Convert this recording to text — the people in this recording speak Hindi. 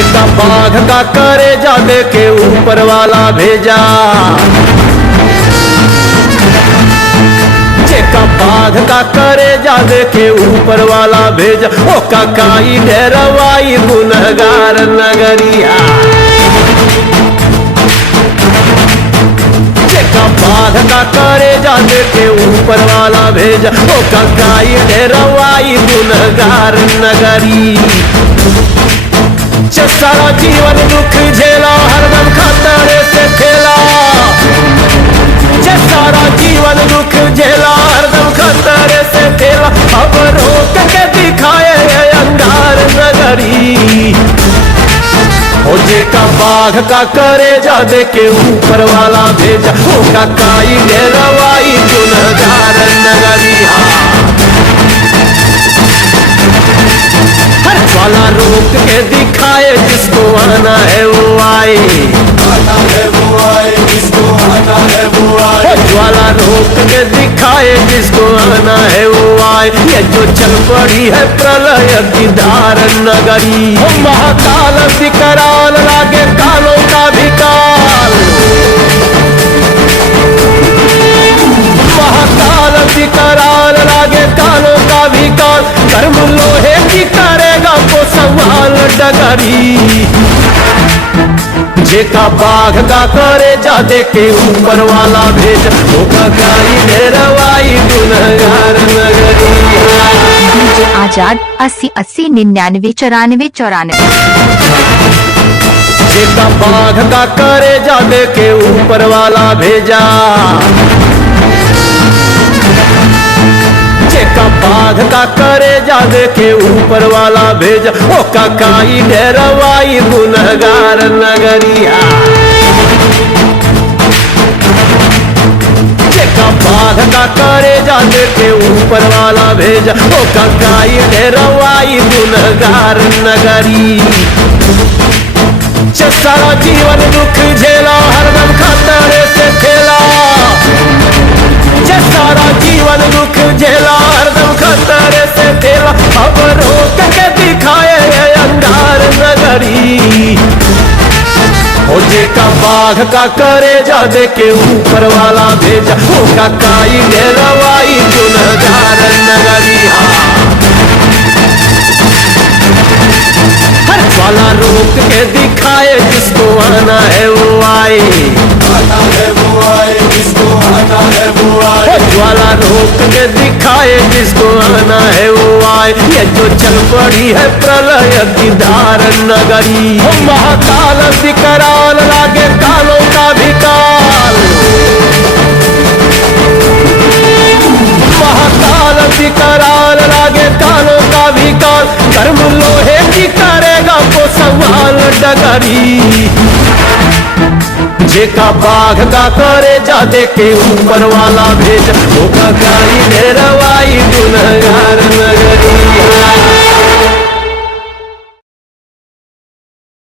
जेका बाघ का करे जा दे के ऊपर वाला भेजा, जेका बाघ का करे जा दे के ऊपर वाला भेजा। ओ काकाई डेरवाई गुनहगार नगरिया, जेका बाघ का करे जा दे के ऊपर वाला भेजा। ओ काकाई डेरवाई गुनहगार नगरी। सारा जीवन दुख झेला हरदम खतरे से खेला, सारा जीवन दुख झेला हरदम खतरे से खेला। अब रोक के दिखाए अंगार नगरी। ओ जेका बाघ का करे जा दे के ऊपर वाला भेजा। ओ काकाई डेरवाई गुनहगार नगरी। ज्वाला रोक के दिखाए जिसको आना है वो आए, आना है वो आए, जिसको आना है वो आए। ज्वाला रोक के दिखाए जिसको आना है वो आए। ये जो चल पड़ी है प्रलय की धार नगरी। महाकाल विकराल लागे कालों का भी काल, महाकाल विकराल लागे कालों का भी काल। कर्म लोहे की करेगा वो संभाल डगरी। जेका बाघ का करे जा दे के ऊपर वाला भेज। वो काकाई डेरवाई गुनहगार नगरी। डीजे आजाद 80 80 99 94 94। जेका बाघ का करे जा दे के ऊपर वाला भेजा, जेका बाघ का करे जा दे के ऊपर वाला भेजा। ओ काकाई डेरवाई गुनहगार नगरिया, जेका बाघ का करे जा दे के ऊपर वाला भेजा। ओ काकाई डेरवाई गुनहगार नगरी। सारा जीवन दुख झेला हरदम खतरे से खेला, सारा जीवन दुख झेला हरदम खतरे से खेला। अब रोक के दिखाए अंगार नगरी। ओ जेका बाघ का करे जा दे के ऊपर वाला भेजा। ओ काकाई डेरवाई गुनहगार नगरी। ज्वाला रोक के दिखाए जिसको आना है वो आए, आना है वो आए, जिसको आना है वो आए। ज्वाला रोक के दिखाए जिसको आना है वो आए। ये जो चल पड़ी है प्रलय की धार नगरी। महाकाल विकराल लागे कालों का भी काल, महाकाल विकराल लागे कालों का भी काल। कर्म लोहे की करेगा वो संभाल डगरी। जेका बाघ का करे जा दे के ऊपर वाला भेज। वो काकाई डेरा